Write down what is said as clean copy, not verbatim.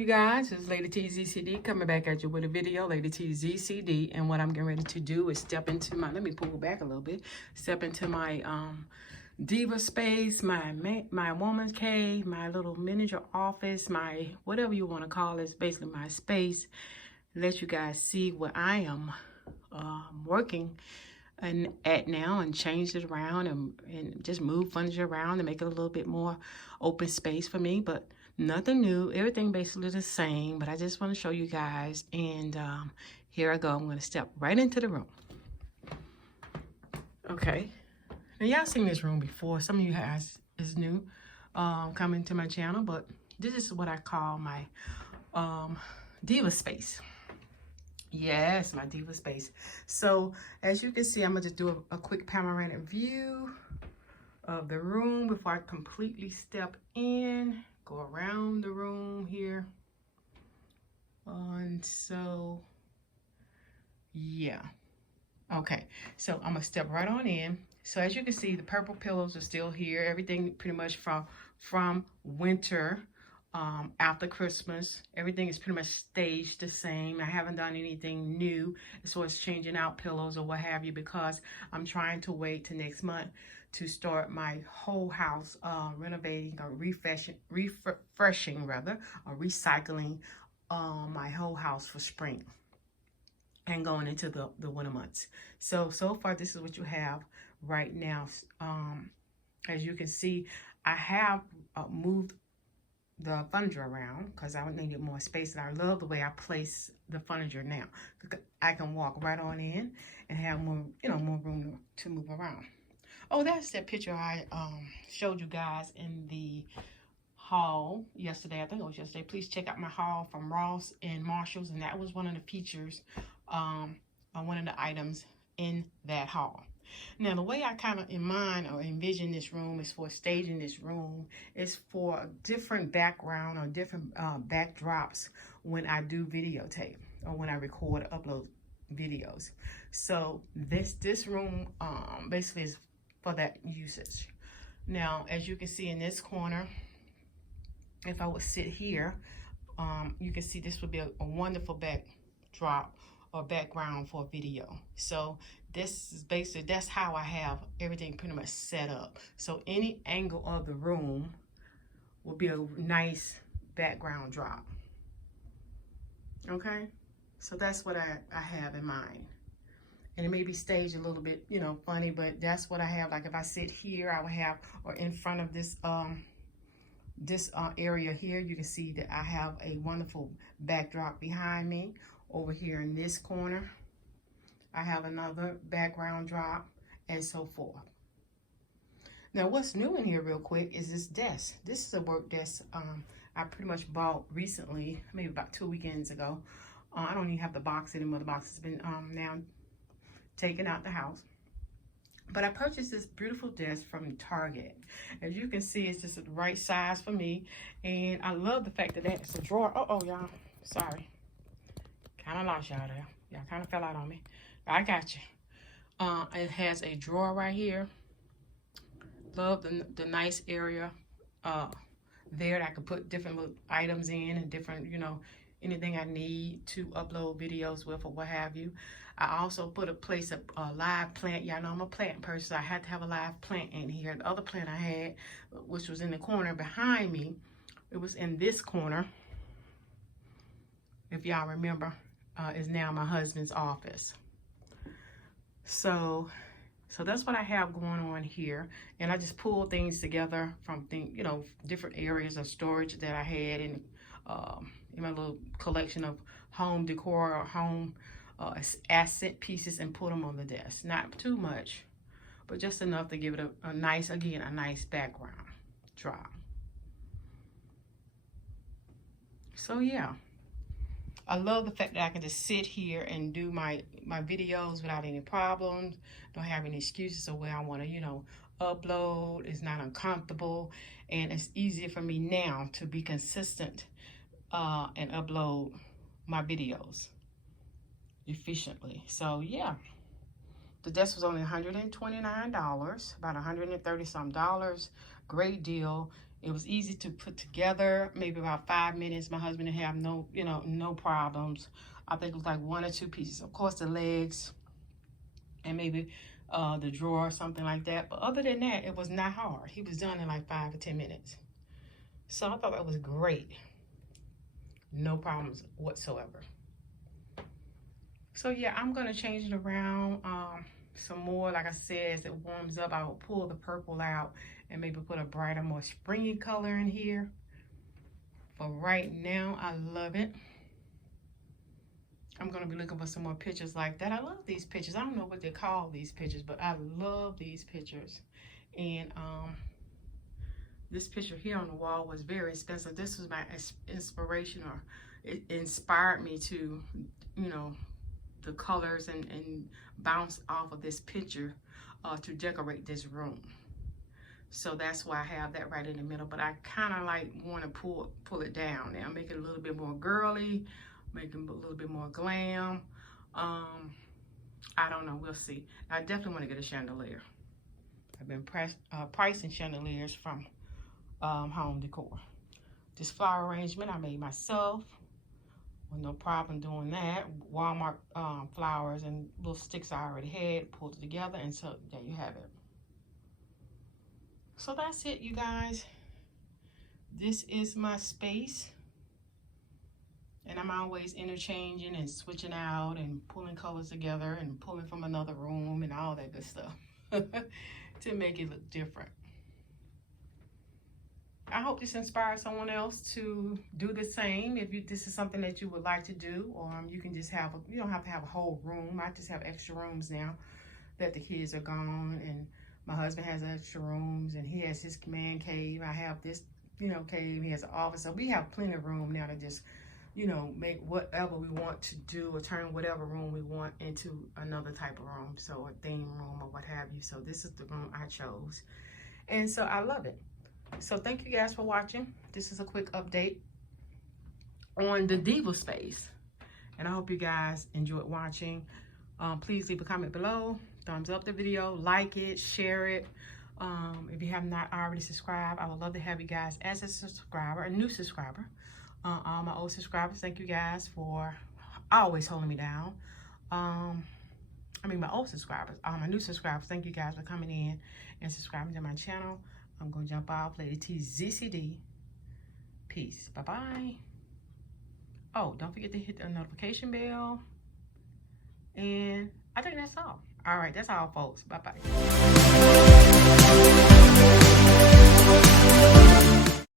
you guys, it's Lady TZCD coming back at you with a video. Lady TZCD, and what I'm getting ready to do is step into my, let me pull back a little bit, step into my diva space, my woman's cave, my little miniature office, my whatever you want to call it. It's basically my space. Let you guys see what I am working at now, and change it around and just move furniture around and make it a little bit more open space for me. But nothing new, everything basically the same, but I just want to show you guys. And here I go. I'm going to step right into the room. Okay, now y'all seen this room before. Some of you guys is new coming to my channel, but this is what I call my diva space. Yes, my diva space. So as you can see, I'm going to do a quick panoramic view of the room before I completely step in, go around the room here. And so, yeah. Okay, so I'm going to step right on in. So as you can see, the purple pillows are still here. Everything pretty much from winter. After Christmas, everything is pretty much staged the same. I haven't done anything new as far as changing out pillows or what have you, because I'm trying to wait till next month to start my whole house renovating or refreshing rather, or recycling my whole house for spring and going into the winter months. So far this is what you have right now. As you can see, I have moved the furniture around because I needed more space, and I love the way I place the furniture now. I can walk right on in and have more, more room to move around. Oh, that's that picture I showed you guys in the haul yesterday. I think it was yesterday. Please check out my haul from Ross and Marshalls, and that was one of the features, one of the items in that haul. Now, the way I kind of in mind or envision this room is for staging this room is for different background or different backdrops when I do videotape or when I record or upload videos. So this room basically is for that usage. Now, as you can see in this corner, if I would sit here, you can see this would be a wonderful backdrop or background for a video. So this is basically, that's how I have everything pretty much set up. So any angle of the room will be a nice background drop. Okay, so that's what I have in mind. And it may be staged a little bit, funny, but that's what I have. Like if I sit here, I would have, or in front of this area here, you can see that I have a wonderful backdrop behind me. Over here in this corner, I have another background drop, and so forth. Now, what's new in here real quick is this desk. This is a work desk I pretty much bought recently, maybe about 2 weekends ago. I don't even have the box anymore. The box has been now taken out the house. But I purchased this beautiful desk from Target. As you can see, it's just the right size for me. And I love the fact that it's a drawer. Oh, y'all, sorry. Kind of lost y'all there. Y'all kind of fell out on me. I got you. It has a drawer right here. Love the nice area there that I can put different little items in and different, anything I need to upload videos with or what have you. I also place a live plant. Y'all know I'm a plant person, so I had to have a live plant in here. The other plant I had, which was in the corner behind me, it was in this corner, if y'all remember. Is now my husband's office. So that's what I have going on here, and I just pull things together from different areas of storage that I had in my little collection of home decor or home asset pieces, and put them on the desk. Not too much, but just enough to give it a nice background drop. So yeah. I love the fact that I can just sit here and do my videos without any problems. Don't have any excuses of where I want to, upload. It's not uncomfortable. And it's easier for me now to be consistent and upload my videos efficiently. So, yeah. The desk was only $129, about $130 some. Great deal. It was easy to put together, maybe about 5 minutes. My husband didn't have no problems. I think it was like 1 or 2 pieces. Of course, the legs and maybe the drawer or something like that. But other than that, it was not hard. He was done in like 5 to 10 minutes. So I thought that was great. No problems whatsoever. So yeah, I'm gonna change it around some more. Like I said, as it warms up, I will pull the purple out and maybe put a brighter, more springy color in here. For right now, I love it. I'm gonna be looking for some more pictures like that. I love these pictures. I don't know what they call these pictures, but I love these pictures. And this picture here on the wall was very expensive. This was my inspiration, or it inspired me to, the colors and bounce off of this picture to decorate this room. So that's why I have that right in the middle. But I kind of like want to pull it down now, make it a little bit more girly, make it a little bit more glam. I don't know, we'll see. I definitely want to get a chandelier. I've been pricing chandeliers from Home Decor. This flower arrangement I made myself. Well, no problem doing that. Walmart flowers and little sticks I already had, pulled it together, and so there you have it. So that's it, you guys. This is my space. And I'm always interchanging and switching out and pulling colors together and pulling from another room and all that good stuff to make it look different. I hope this inspires someone else to do the same. If this is something that you would like to do, or you can just have, you don't have to have a whole room. I just have extra rooms now that the kids are gone, and my husband has extra rooms, and he has his man cave. I have this, cave. He has an office. So we have plenty of room now to just, make whatever we want to do, or turn whatever room we want into another type of room. So a theme room or what have you. So this is the room I chose. And so I love it. So thank you guys for watching. This is a quick update on the DIVASPACE. And I hope you guys enjoyed watching. Please leave a comment below. Thumbs up the video, like it, share it. If you have not already subscribed, I would love to have you guys as a subscriber, a new subscriber. All my old subscribers, thank you guys for always holding me down. My old subscribers, my new subscribers, thank you guys for coming in and subscribing to my channel. I'm going to jump off, play the TZCD. Peace. Bye-bye. Oh, don't forget to hit the notification bell. And I think that's all. All right, that's all, folks. Bye-bye.